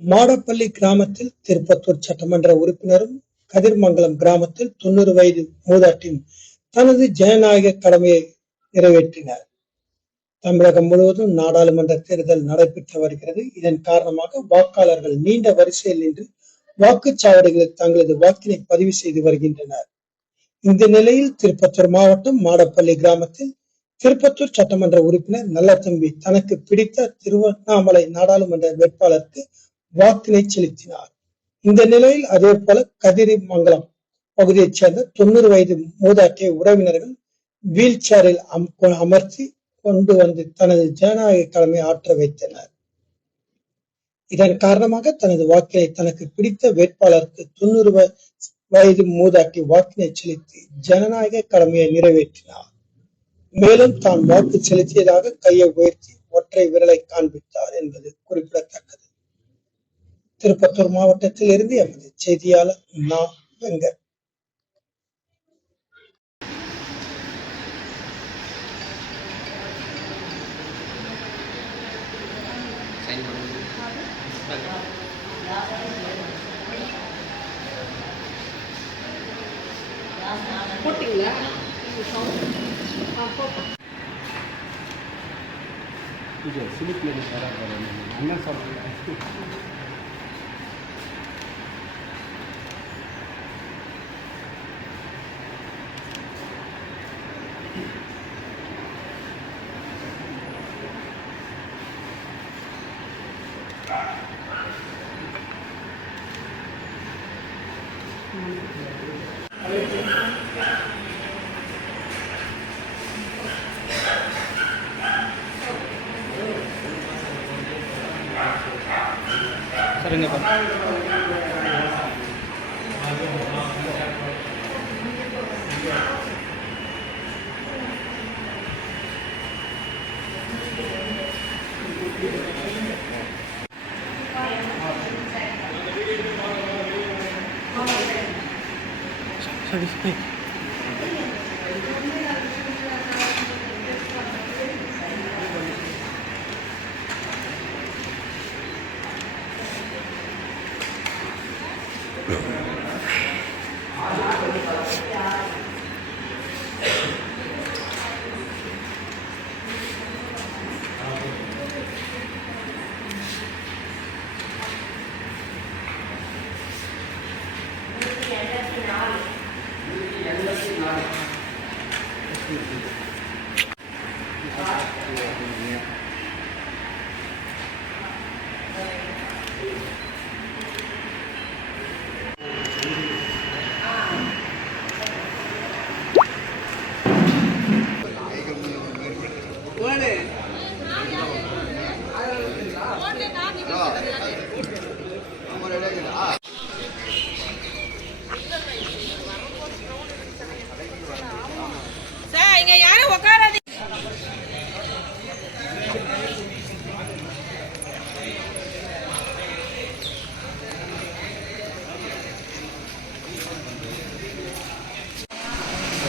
மாடப்பள்ளி கிராமத்தில் திருப்பத்தூர் சட்டமன்ற உறுப்பினரும் கதிர்மங்கலம் கிராமத்தில் தொண்ணூறு வயது மூதாட்டியும் தனது ஜனநாயக கடமையை நிறைவேற்றினார். தமிழகம் முழுவதும் நாடாளுமன்ற தேர்தல் நடைபெற்று வருகிறது. இதன் காரணமாக வாக்காளர்கள் நீண்ட வரிசையில் நின்று வாக்குச்சாவடிகளில் தங்களது வாக்கினை பதிவு செய்து வருகின்றனர். இந்த நிலையில் திருப்பத்தூர் மாவட்டம் மாடப்பள்ளி கிராமத்தில் திருப்பத்தூர் சட்டமன்ற உறுப்பினர் நல்லதம்பி தனக்கு பிடித்த திருவண்ணாமலை நாடாளுமன்ற வேட்பாளருக்கு வாக்கினை செலுத்தினார். இந்த நிலையில் அதே போல கதிரிமங்கலம் பகுதியைச் சேர்ந்த தொண்ணூறு வயது மூதாட்டிய உறவினர்கள் வீல் சேரில் அமர்த்தி கொண்டு வந்து தனது ஜனநாயக கடமை ஆற்ற வைத்தனர். இதன் காரணமாக தனது வாக்கினை தனக்கு பிடித்த வேட்பாளருக்கு தொண்ணூறு வயது மூதாட்டி வாக்கினை செலுத்தி ஜனநாயக கடமையை நிறைவேற்றினார். மேலும் தான் வாக்கு செலுத்தியதாக கையை உயர்த்தி ஒற்றை விரலை காண்பித்தார் என்பது குறிப்பிடத்தக்கது. திருப்பத்தூர் மாவட்டத்தில் இருந்து எமது செய்தியாளர் நா வெங்கட். சைன் பண்ணுங்க போட்டிங்களா? சிலிப்பில் அண்ணன் சொல்கிறேன் சரிங்க sorry. Thank you. Thank you.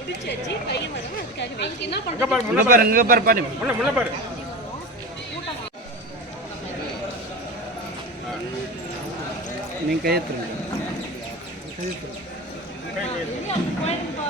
முடிச்சாச்சு பையன் வரவும் அதுக்காக வெயிட் என்ன பண்றது இங்க பாரு இங்க பாரு பாடி முன்ன முன்ன பாரு. நீங்க கையெழுத்துருங்க போயிருப்பா